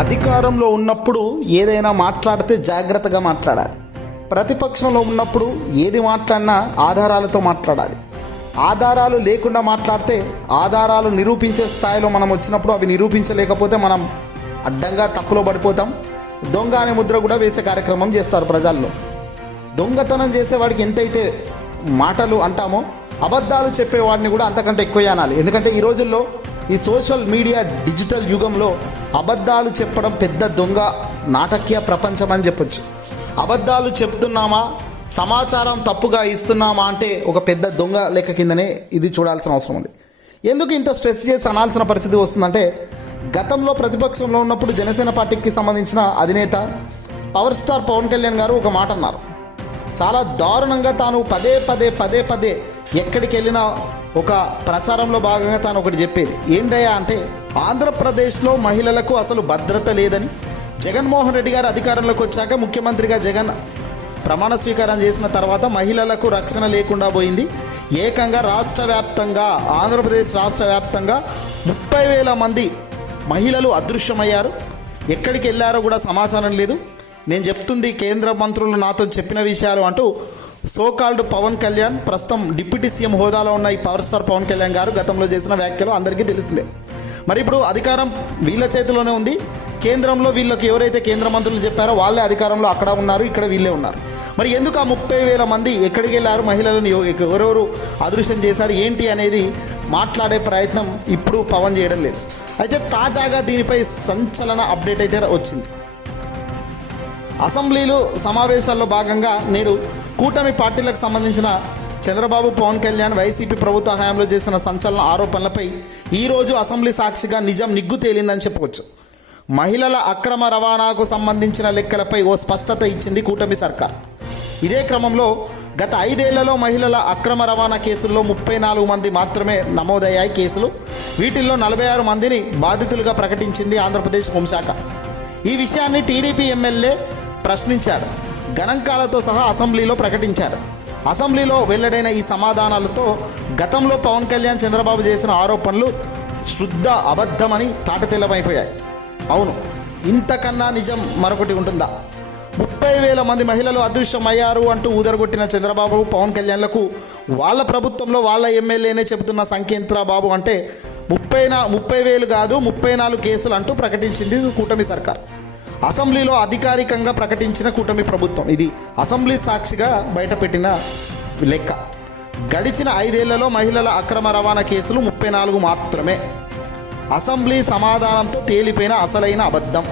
అధికారంలో ఉన్నప్పుడు ఏదైనా మాట్లాడితే జాగ్రత్తగా మాట్లాడాలి. ప్రతిపక్షంలో ఉన్నప్పుడు ఏది మాట్లాడినా ఆధారాలతో మాట్లాడాలి. ఆధారాలు లేకుండా మాట్లాడితే ఆధారాలు నిరూపించే స్థాయిలో మనం వచ్చినప్పుడు అవి నిరూపించలేకపోతే మనం అడ్డంగా తప్పులో పడిపోతాం. దొంగ అనే ముద్ర కూడా వేసే కార్యక్రమం చేస్తారు ప్రజల్లో. దొంగతనం చేసేవాడికి ఎంతైతే మాటలు అంటామో అబద్ధాలు చెప్పేవాడిని కూడా అంతకంటే ఎక్కువ అనాలి. ఎందుకంటే ఈ రోజుల్లో ఈ సోషల్ మీడియా డిజిటల్ యుగంలో అబద్ధాలు చెప్పడం పెద్ద దొంగ నాటకీయ ప్రపంచం అని చెప్పొచ్చు. అబద్ధాలు చెప్తున్నామా? సమాచారం తప్పుగా ఇస్తున్నామా అంటే ఒక పెద్ద దొంగ లెక్క కిందనే ఇది చూడాల్సిన అవసరం ఉంది. ఎందుకు ఇంత స్ట్రెస్ చేసి అనాల్సిన పరిస్థితి వస్తుందంటే గతంలో ప్రతిపక్షంలో ఉన్నప్పుడు జనసేన పార్టీకి సంబంధించిన అధినేత పవర్ స్టార్ పవన్ కళ్యాణ్ గారు ఒక మాట అన్నారు. చాలా దారుణంగా తాను పదే పదే పదే పదే ఎక్కడికి వెళ్ళినా ఒక ప్రచారంలో భాగంగా తాను ఒకటి చెప్పేది. ఏంటయ్యా అంటే ఆంధ్రప్రదేశ్లో మహిళలకు అసలు భద్రత లేదని జగన్మోహన్ రెడ్డి గారు అధికారంలోకి వచ్చాక ముఖ్యమంత్రిగా జగన్ ప్రమాణ స్వీకారం చేసిన తర్వాత మహిళలకు రక్షణ లేకుండా పోయింది. ఏకంగా రాష్ట్ర వ్యాప్తంగా ఆంధ్రప్రదేశ్ రాష్ట్ర వ్యాప్తంగా ముప్పై వేల మంది మహిళలు అదృశ్యమయ్యారు. ఎక్కడికి వెళ్ళారో కూడా సమాచారం లేదు. నేను చెప్తుంది కేంద్ర మంత్రులు నాతో చెప్పిన విషయాలు అంటూ సోకాల్డ్ పవన్ కళ్యాణ్ ప్రస్తుతం డిప్యూటీ సీఎం హోదాలో ఉన్న ఈ పవర్ స్టార్ పవన్ కళ్యాణ్ గారు గతంలో చేసిన వ్యాఖ్యలు అందరికీ తెలిసిందే. మరి ఇప్పుడు అధికారం వీళ్ళ చేతిలోనే ఉంది. కేంద్రంలో వీళ్ళకి ఎవరైతే కేంద్ర మంత్రులు చెప్పారో వాళ్ళే అధికారంలో అక్కడ ఉన్నారు ఇక్కడ వీళ్ళే ఉన్నారు. మరి ఎందుకు ఆ ముప్పై వేల మంది ఎక్కడికి వెళ్ళారు? మహిళలను ఎవరెవరు అదృశ్యం చేశారు? ఏంటి అనేది మాట్లాడే ప్రయత్నం ఇప్పుడు పవన్ చేయడం లేదు. అయితే తాజాగా దీనిపై సంచలన అప్డేట్ అయితే వచ్చింది. అసెంబ్లీలు సమావేశాల్లో భాగంగా నేడు కూటమి పార్టీలకు సంబంధించిన చంద్రబాబు పవన్ కళ్యాణ్ వైసీపీ ప్రభుత్వ హయాంలో చేసిన సంచలన ఆరోపణలపై ఈరోజు అసెంబ్లీ సాక్షిగా నిజం నిగ్గు తేలిందని చెప్పవచ్చు. మహిళల అక్రమ రవాణాకు సంబంధించిన లెక్కలపై ఓ స్పష్టత ఇచ్చింది కూటమి సర్కార్. ఇదే క్రమంలో గత ఐదేళ్ళలో మహిళల అక్రమ రవాణా కేసుల్లో ముప్పై నాలుగు మంది మాత్రమే నమోదయ్యాయి కేసులు. వీటిల్లో నలభై ఆరు మందిని బాధితులుగా ప్రకటించింది ఆంధ్రప్రదేశ్ హోంశాఖ. ఈ విషయాన్ని టీడీపీ ఎమ్మెల్యే ప్రశ్నించారు. గణాంకాలతో సహా అసెంబ్లీలో ప్రకటించారు. అసెంబ్లీలో వెల్లడైన ఈ సమాధానాలతో గతంలో పవన్ కళ్యాణ్ చంద్రబాబు చేసిన ఆరోపణలు శుద్ధ అబద్ధమని తాటతెల్లమైపోయాయి. అవును ఇంతకన్నా నిజం మరొకటి ఉంటుందా? ముప్పై వేల మంది మహిళలు అదృశ్యమయ్యారు అంటూ ఊదరగొట్టిన చంద్రబాబు పవన్ కళ్యాణ్లకు వాళ్ళ ప్రభుత్వంలో వాళ్ళ ఎమ్మెల్యేనే చెబుతున్న సంఖ్యంత్రా బాబు అంటే ముప్పై నా ముప్పై వేలు కాదు ముప్పై నాలుగు కేసులు అంటూ ప్రకటించింది కూటమి సర్కార్. అసెంబ్లీలో అధికారికంగా ప్రకటించిన కూటమి ప్రభుత్వం. ఇది అసెంబ్లీ సాక్షిగా బయటపెట్టిన లెక్క. గడిచిన ఐదేళ్ళలో మహిళల అక్రమ రవాణా కేసులు ముప్పై నాలుగు మాత్రమే. అసెంబ్లీ సమాధానంతో తేలిపోయిన అసలైన అబద్ధం.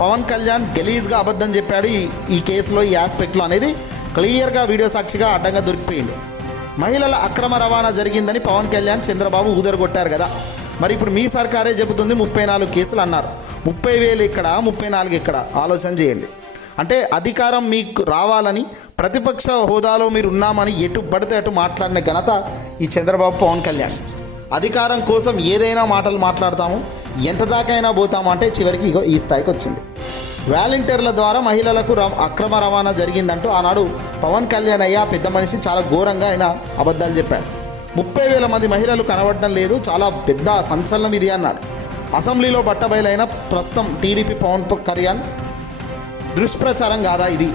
పవన్ కళ్యాణ్ గలీజ్గా అబద్ధం చెప్పాడు ఈ కేసులో ఈ ఆస్పెక్ట్లో అనేది క్లియర్గా వీడియో సాక్షిగా అడ్డంగా దొరికిపోయింది. మహిళల అక్రమ రవాణా జరిగిందని పవన్ కళ్యాణ్ చంద్రబాబు ఊదరగొట్టారు కదా. మరి ఇప్పుడు మీ సర్కారే చెబుతుంది ముప్పై నాలుగు కేసులు అన్నారు. ముప్పై వేలు ఇక్కడ ముప్పై నాలుగు ఇక్కడ. ఆలోచన చేయండి. అంటే అధికారం మీకు రావాలని ప్రతిపక్ష హోదాలో మీరు ఉన్నామని ఎటు పడితే అటు మాట్లాడిన ఘనత ఈ చంద్రబాబు పవన్ కళ్యాణ్. అధికారం కోసం ఏదైనా మాటలు మాట్లాడతాము ఎంత దాకైనా పోతాము అంటే చివరికి ఇగో ఈ స్థాయికి వచ్చింది. వాలంటీర్ల ద్వారా మహిళలకు అక్రమ రవాణా జరిగిందంటూ ఆనాడు పవన్ కళ్యాణ్ అయ్యా పెద్ద మనిషి చాలా ఘోరంగా ఆయన అబద్ధాలు చెప్పాడు. ముప్పై వేల మంది మహిళలు కనబడడం లేదు చాలా పెద్ద సంచలనం ఇది అన్నాడు. అసెంబ్లీలో బట్టబయలైన ప్రస్తుతం టీడీపీ పవన్ కళ్యాణ్. దుష్ప్రచారం కాదా ఇది?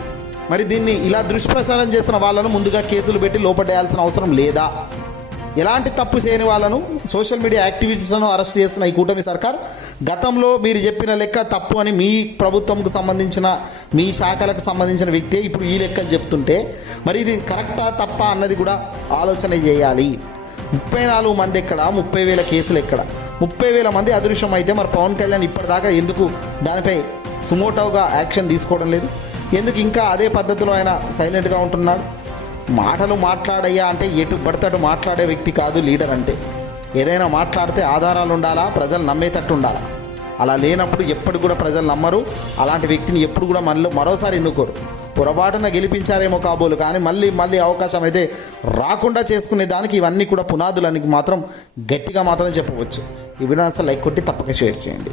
మరి దీన్ని ఇలా దుష్ప్రచారం చేసిన వాళ్ళను ముందుగా కేసులు పెట్టి లోపడేయాల్సిన అవసరం లేదా? ఎలాంటి తప్పు చేయని వాళ్ళను సోషల్ మీడియా యాక్టివిటీస్లను అరెస్ట్ చేస్తున్న ఈ కూటమి సర్కార్? గతంలో మీరు చెప్పిన లెక్క తప్పు అని మీ ప్రభుత్వంకు సంబంధించిన మీ శాఖలకు సంబంధించిన వ్యక్తి ఇప్పుడు ఈ లెక్కలు చెప్తుంటే మరి ఇది కరెక్టా తప్ప అన్నది కూడా ఆలోచన చేయాలి. ముప్పై నాలుగు మంది ఎక్కడ? ముప్పై వేల కేసులు ఎక్కడ? ముప్పై వేల మంది అదృశ్యం అయితే మరి పవన్ కళ్యాణ్ ఇప్పటిదాకా ఎందుకు దానిపై సుమోటోగా యాక్షన్ తీసుకోవడం లేదు? ఎందుకు ఇంకా అదే పద్ధతిలో ఆయన సైలెంట్గా ఉంటున్నాడు? మాటలు మాట్లాడయ్యా అంటే ఎటు పడతాడు మాట్లాడే వ్యక్తి కాదు లీడర్ అంటే. ఏదైనా మాట్లాడితే ఆధారాలు ఉండాలా? ప్రజలు నమ్మేటట్టు ఉండాలా? అలా లేనప్పుడు ఎప్పుడు కూడా ప్రజలు నమ్మరు. అలాంటి వ్యక్తిని ఎప్పుడు కూడా మళ్ళీ మరోసారి ఎన్నుకోరు. పొరపాటున గెలిపించారేమో కాబోలు కానీ మళ్ళీ మళ్ళీ అవకాశం అయితే రాకుండా చేసుకునే దానికి ఇవన్నీ కూడా పునాదులనికి మాత్రం గట్టిగా మాత్రం చెప్పవచ్చు. ఈ వీడియో అసలు లైక్ కొట్టి తప్పక షేర్ చేయండి.